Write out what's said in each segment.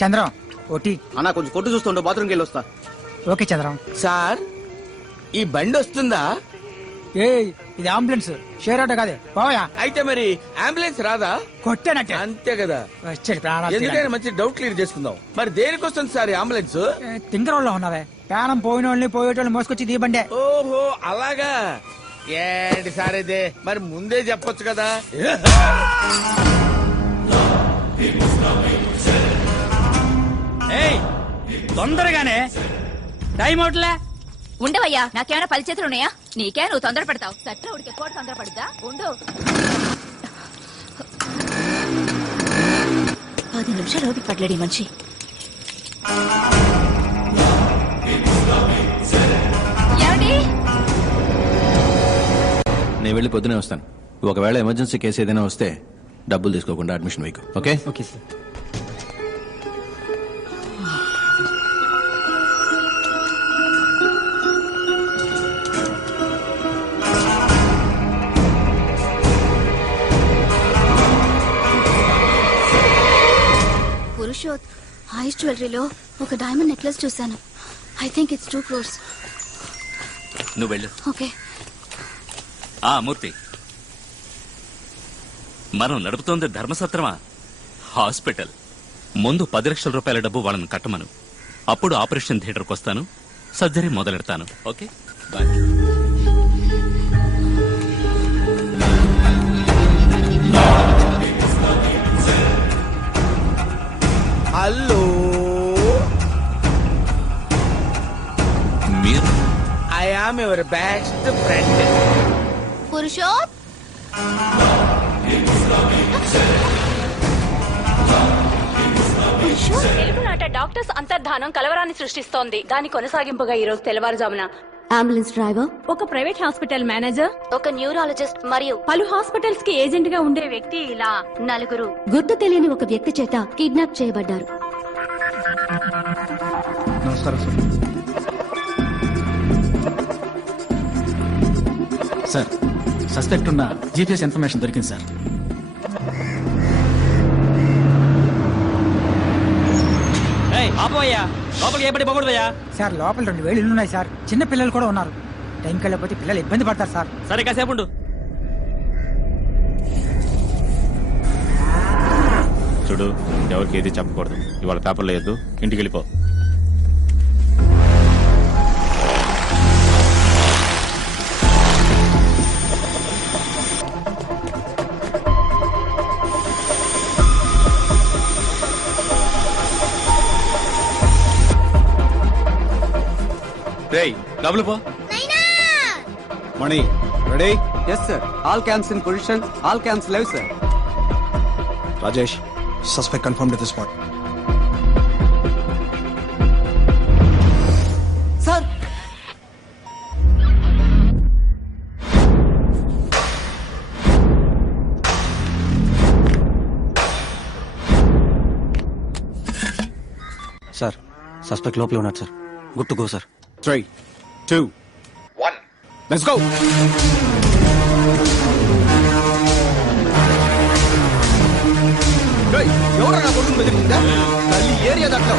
Chandram OT అన్నా కొంచెం కొట్టు చూస్తుండో బాత్రూమ్కి వెళ్ళి వస్తా. ఓకే చంద్రం. సార్ ఈ బండి వస్తుందా? ఏ ఇది అంబులెన్స్, షేర్ ఆటో కాదే పోయా. అయితే మరి అంబులెన్స్ రాదా? కొట్టేనట్టే అంతే కదా. వచ్చాడు ప్రాణాలు ఎందుకైనా మంచి డౌట్ క్లియర్ చేసుకుందాం. మరి దేనికి వస్తుంది సార్ ఈ అంబులెన్స్? తింగరోళ్ళలో ఉన్నావే, ప్రాణం పోయిన వాళ్ళని పోయేటోళ్ళని మోసుకొచ్చి దీ బండే. ఓహో అలాగా. ఏంటి సార్ ఇదే, మరి ముందే చెప్పొచ్చు కదా. తొందరగానే టైం అవుట్లే. ఉండవయ్యా, నాకేమైనా పది చేతులు ఉన్నాయా? నీకే నువ్వు తొందర పడతావు. సట్ల ఉడికే కోట తొందర పడుద్దా? ఉండు. 10 నిమిషాలు ఓపిక పడలేడు మనిషి. ఏమండి? నేను వెళ్ళి పొద్దునే వస్తాను. ఒకవేళ ఎమర్జెన్సీ కేసు ఏదైనా వస్తే డబ్బులు తీసుకోకుండా అడ్మిషన్ వేయకు. Okay okay sir. పురుషోత్, ఐస్ జ్యువెలరీలో ఒక డైమండ్ నెక్లెస్ చూశాను. I think it's 2 crores. నువ్వు వెళ్ళు. ఓకే. మూర్తి, మనం నడుపుతోంది ధర్మసత్రమా హాస్పిటల్? ముందు 10 లక్షల రూపాయల డబ్బు వాళ్ళని కట్టమను. అప్పుడు ఆపరేషన్ థియేటర్కి వస్తాను, సర్జరీ మొదలెడతాను. Okay bye. హలో, మీరు? I am your best friend. Purushoth, తెలుగునాట డాక్టర్స్ అంతర్ధానం కలవరాన్ని సృష్టిస్తోంది. దాని కొనసాగింపుగా ఈ రోజు తెల్లవారుజామున అంబులెన్స్ డ్రైవర్, ఒక ప్రైవేట్ హాస్పిటల్ మేనేజర్, ఒక న్యూరాలజిస్ట్ మరియు పలు హాస్పిటల్స్ కి ఏజెంట్ గా ఉండే వ్యక్తి ఇలా 4 గుర్తు తెలియని ఒక వ్యక్తి చేత కిడ్నాప్ చేయబడ్డారు. నమస్కారం సార్. సస్పెక్ట్ ఉన్న జీపీఎస్ ఇన్ఫర్మేషన్ దొరికింది సార్. సార్ లోపల 2000 ఇల్లు ఉన్నాయి సార్. చిన్న పిల్లలు కూడా ఉన్నారు. టైంకి వెళ్ళకపోతే పిల్లలు ఇబ్బంది పడతారు సార్. సరే కాసేపు ఉండు. చూడు, ఎవరికి ఏది చెప్పకూడదు. ఇవాళ పేపర్లో వేయద్దు, ఇంటికి వెళ్ళిపో. డబ్బులు పో. Mani ready? Yes sir. All camps in position. All camps live sir. Rajesh, suspect confirmed at the spot. Sir sir, suspect లోపల ఉన్నాడు sir. Good to go sir. 3, 2, 1 let's go. ఎవరన్నా కొడుకుని బెదిరిందా? తల్లి ఏరియా దాంట్లో.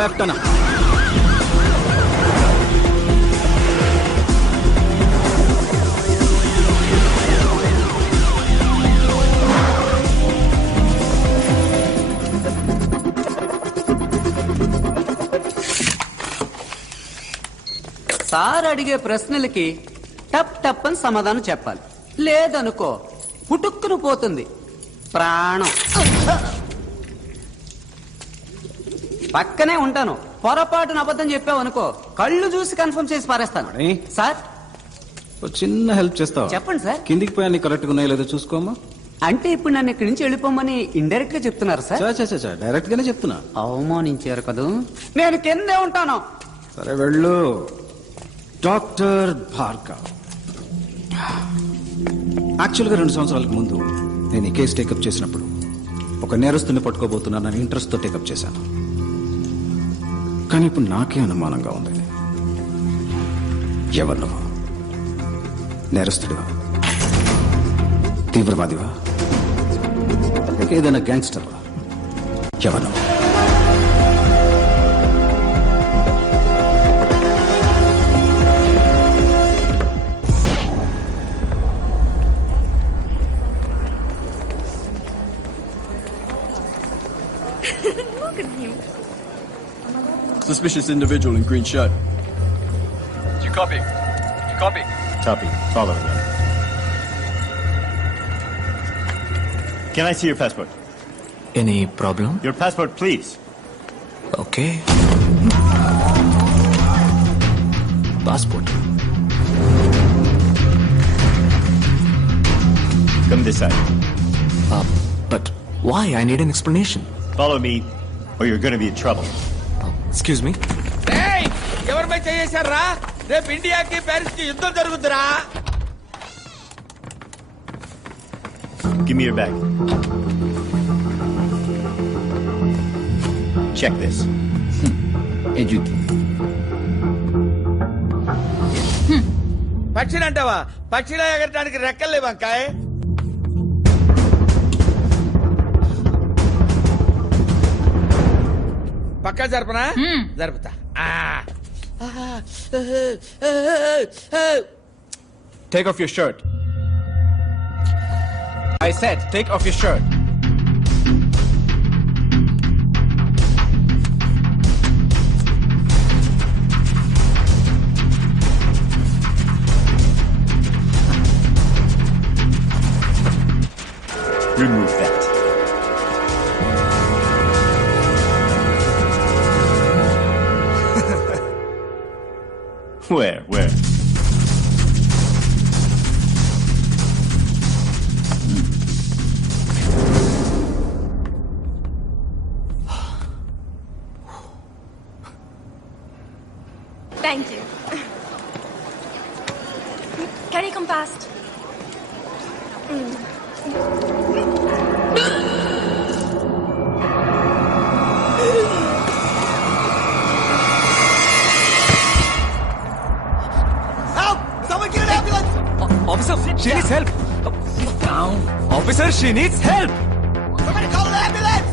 left అన్న. సార్ అడిగే ప్రశ్నలకి టప్ టప్ అని సమాధానం చెప్పాలి. లేదనుకో పుట్టుక్కును పోతుంది ప్రాణం. పక్కనే ఉంటాను, పొరపాటున అబద్ధం చెప్పావు అనుకో కళ్ళు చూసి కన్ఫర్మ్ చేసి పారేస్తాను. సార్ ఓ చిన్న హెల్ప్ చేస్తావా? చెప్పండి సార్. కిందికి పోయి అన్ని కరెక్ట్గా ఉన్నాయో లేదో చూసుకోమా. అంటే ఇప్పుడు నన్ను ఇక్కడి నుంచి వెళ్ళిపోమని ఇండైరెక్ట్ గా చెప్తున్నారు సార్. డైరెక్ట్ గానే చెప్తున్నా. అవమానించారు కదూ, నేను కిందే ఉంటాను. సరే వెళ్ళు. డాక్టర్ భార్గవ్. యాక్చువల్గా 2 సంవత్సరాలకు ముందు నేను ఈ కేసు టేకప్ చేసినప్పుడు ఒక నేరస్తుని పట్టుకోబోతున్నానని ఇంట్రెస్ట్తో టేకప్ చేశాను. కానీ ఇప్పుడు నాకే అనుమానంగా ఉంది. ఎవరు నువ్వు? నేరస్తుడివా? తీవ్రవాదివా? లేక ఏదైనా గ్యాంగ్స్టర్వా? ఎవరు నువ్వు? Suspicious individual in green shirt. You copy? You copy? Copy. Follow again. Can I see your passport? Any problem? Your passport, please. Okay. Passport. Come this side. But why? I need an explanation. Follow me, or you're going to be in trouble. Excuse me. ఎవరిపై చేశారా? రేపు ఇండియాకి Paris కి యుద్ధం జరుగుతురా. Give me your bag. Check this. పక్షిని అంటావా? పక్షిలో ఎగరడానికి రెక్కలు లేవంకాయ్. పక్కా జరపనా? జరుపుతా. Take off your shirt. I said, take off your shirt. Remove that. Where? Thank you. Can you come past? Officer, she needs help. Down. Officer, she needs help. Somebody call an ambulance.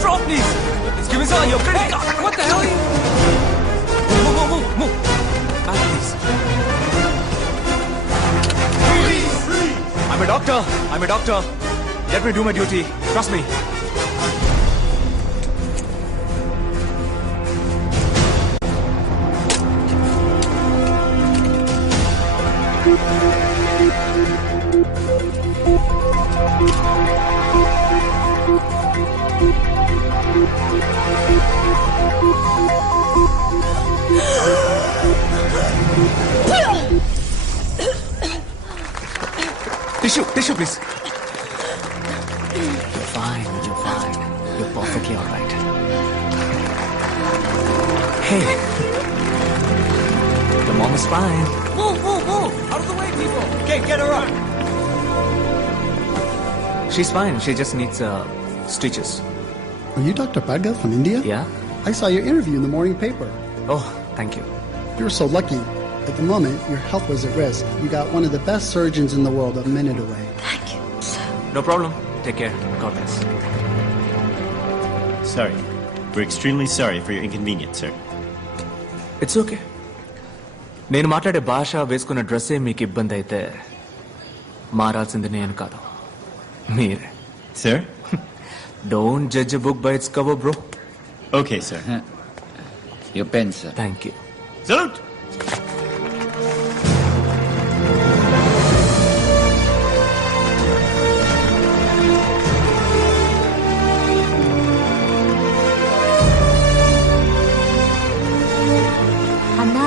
Stop, please. Excuse me, sir. Your credit card. What the hell are you? Move. Back, please. I'm a doctor. Let me do my duty. Trust me. Tissue, please. You're fine. You're perfectly all right. Hey. The mom is fine. Move. Out of the way, people. Okay, get her up. She's fine. She just needs stitches. Are you Dr. Bhargav from India? Yeah? I saw your interview in the morning paper. Oh, thank you. You're so lucky. At the moment, your health was at risk. You got one of the best surgeons in the world a minute away. Thank you, sir. No problem. Take care. God bless. Sorry. We're extremely sorry for your inconvenience, sir. It's okay. నేను మాట్లాడే భాష వేసుకున్న డ్రెస్సే మీకు ఇబ్బంది అయితే మారాల్సింది నేను కాదు మీరే. Sir? Don't judge a book by its cover, bro. Okay, sir. Your pen, sir. Thank you. Salute! అన్నా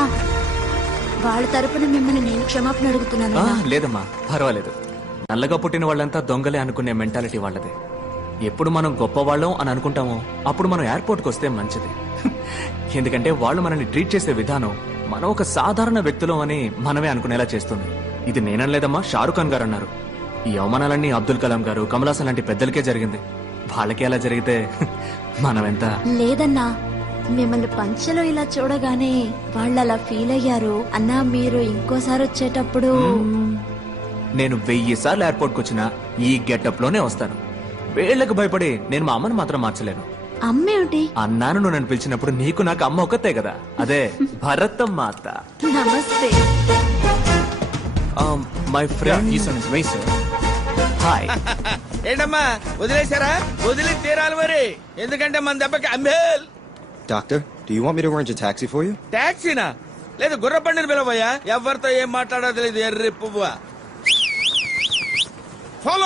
వాళ్ళ తరపున మిమ్మల్ని నేను క్షమాపణ అడుగుతున్నాను లేదమ్మా పర్వాలేదు. నల్లగా పుట్టిన వాళ్ళంతా దొంగలే అనుకునే మెంటాలిటీ వాళ్ళదే. ఎప్పుడు మనం గొప్పవాళ్ళం అని అనుకుంటామో అప్పుడు మనం ఎయిర్పోర్ట్కి వస్తే మంచిది. ఎందుకంటే వాళ్ళు మనల్ని ట్రీట్ చేసే విధానం మనం ఒక సాధారణ వ్యక్తులం అని మనమే అనుకునేలా చేస్తుంది. ఇది నేనలేదమ్మా, షారుఖ్ ఖాన్ గారు అన్నారు. ఈ అవమానాలన్నీ అబ్దుల్ కలాం గారు, కమలాసన్ లాంటి పెద్దలకే జరిగింది. వాళ్ళకి అలా జరిగితే మనం ఎంత. లేదన్నా, మిమ్మల్ని పంచలో ఇలా చూడగానే వాళ్ళు అలా ఫీల్ అయ్యారు. అన్నా మీరు ఇంకోసారి వచ్చేటప్పుడు నేను 1000 సార్లు ఎయిర్పోర్ట్కి వచ్చినా ఈ గెటప్ లోనే వస్తాను. వేళ్లకు భయపడి నేను మా అమ్మని మాత్రం మార్చలేను. అమ్మేమిటి? అన్నాను నువ్వు నన్ను పిలిచినప్పుడు నీకు నాకు అమ్మ ఒక్కతే కదా, అదే భరతం మాత. నమస్తే. My friend hi. ఏంటమ్మా వదిలేశారా? వదిలి తీరాలి మరి, ఎందుకంటే మన దెబ్బకి అంబేల్. Doctor, do you want me to arrange a taxi for you? టాక్సీనా? లేదు గుర్ర బండిని పిలవయ్యా. ఎవరితో ఏం మాట్లాడో తెలియదు ఎర్రి పువ్వా. ఫాలో